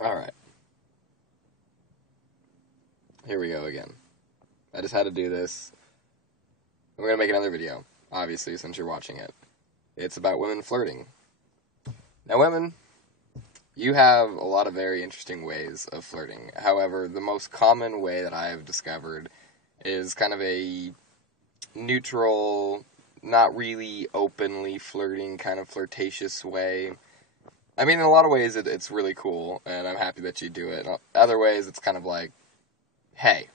Alright. Here we go again. I just had to do this. I'm going to make another video, obviously, since you're watching it. It's about women flirting. Now, women, you have a lot of very interesting ways of flirting. However, the most common way that I have discovered is kind of a neutral, not really openly flirting, kind of flirtatious way. I mean, in a lot of ways, it's really cool, and I'm happy that you do it. In other ways, it's kind of like, hey,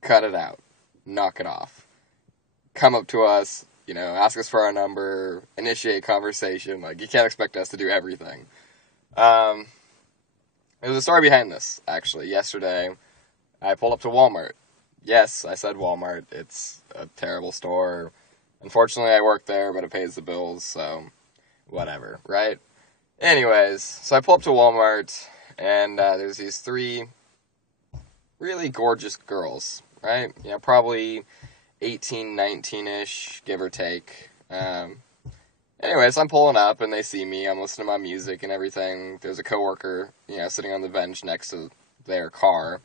cut it out. Knock it off. Come up to us, ask us for our number, initiate conversation. Like, you can't expect us to do everything. There's a story behind this, actually. Yesterday, I pulled up to Walmart. Yes, I said Walmart. It's a terrible store. Unfortunately, I work there, but it pays the bills, so whatever, right? Anyways, so I pull up to Walmart, and there's these three really gorgeous girls, right? Probably 18, 19-ish, give or take. Anyways, I'm pulling up, and they see me. I'm listening to my music and everything. There's a coworker, sitting on the bench next to their car.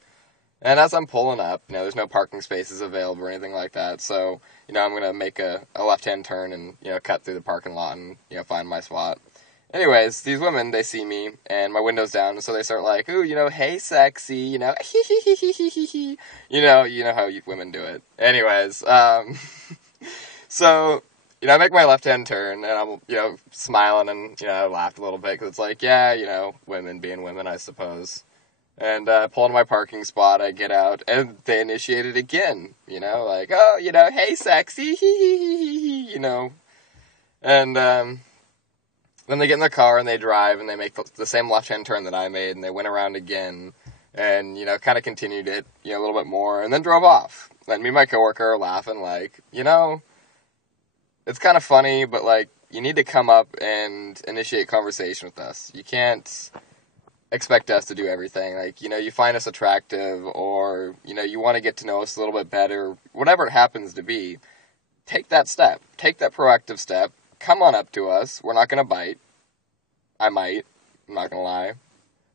And as I'm pulling up, there's no parking spaces available or anything like that. So, I'm going to make a left-hand turn and, cut through the parking lot and, find my spot. Anyways, these women, they see me, and my window's down, so they start like, ooh, hey, sexy, hee. You know how you women do it. Anyways, so, I make my left-hand turn, and I'm, smiling, and, I laughed a little bit, because it's like, yeah, women being women, I suppose. And pull into my parking spot, I get out, and they initiate it again, like, oh, hey, sexy, hee. And, then they get in the car and they drive and they make the same left-hand turn that I made and they went around again and, kind of continued it, a little bit more and then drove off. Then me and my coworker are laughing like, it's kind of funny, but like, you need to come up and initiate conversation with us. You can't expect us to do everything. Like, you find us attractive or, you want to get to know us a little bit better, whatever it happens to be, take that step. Take that proactive step. Come on up to us. We're not going to bite. I might. I'm not going to lie.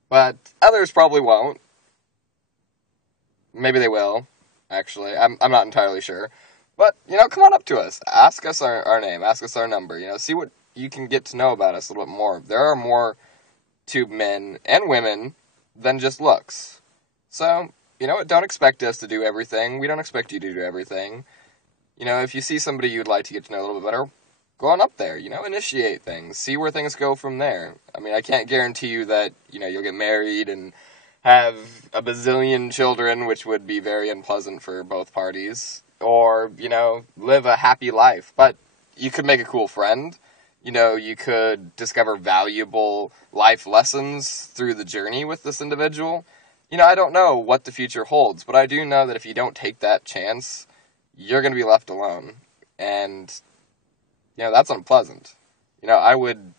But others probably won't. Maybe they will, actually. I'm not entirely sure. But, come on up to us. Ask us our name. Ask us our number. See what you can get to know about us a little bit more. There are more to men and women than just looks. So, don't expect us to do everything. We don't expect you to do everything. If you see somebody you'd like to get to know a little bit better, go on up there, initiate things, see where things go from there. I mean, I can't guarantee you that, you'll get married and have a bazillion children, which would be very unpleasant for both parties, or, live a happy life. But you could make a cool friend, you could discover valuable life lessons through the journey with this individual. I don't know what the future holds, but I do know that if you don't take that chance, you're going to be left alone. And that's unpleasant. I would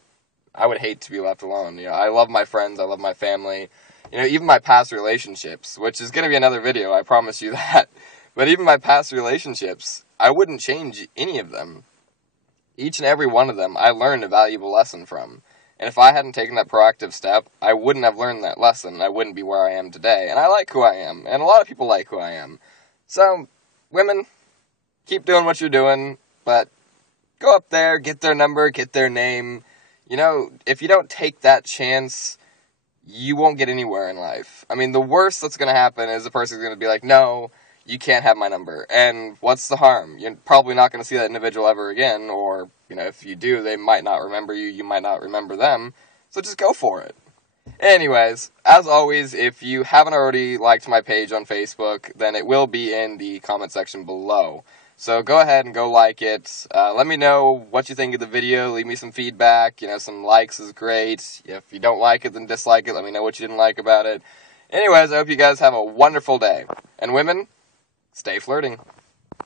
hate to be left alone. I love my friends, I love my family. Even my past relationships, which is going to be another video, I promise you that. But even my past relationships, I wouldn't change any of them. Each and every one of them, I learned a valuable lesson from. And if I hadn't taken that proactive step, I wouldn't have learned that lesson. I wouldn't be where I am today. And I like who I am. And a lot of people like who I am. So, women, keep doing what you're doing, but go up there, get their number, get their name. If you don't take that chance, you won't get anywhere in life. I mean, the worst that's going to happen is the person's going to be like, no, you can't have my number. And what's the harm? You're probably not going to see that individual ever again, or, if you do, they might not remember you, you might not remember them. So just go for it. Anyways, as always, if you haven't already liked my page on Facebook, then it will be in the comment section below. So go ahead and go like it. Let me know what you think of the video. Leave me some feedback. Some likes is great. If you don't like it, then dislike it. Let me know what you didn't like about it. Anyways, I hope you guys have a wonderful day. And women, stay flirting.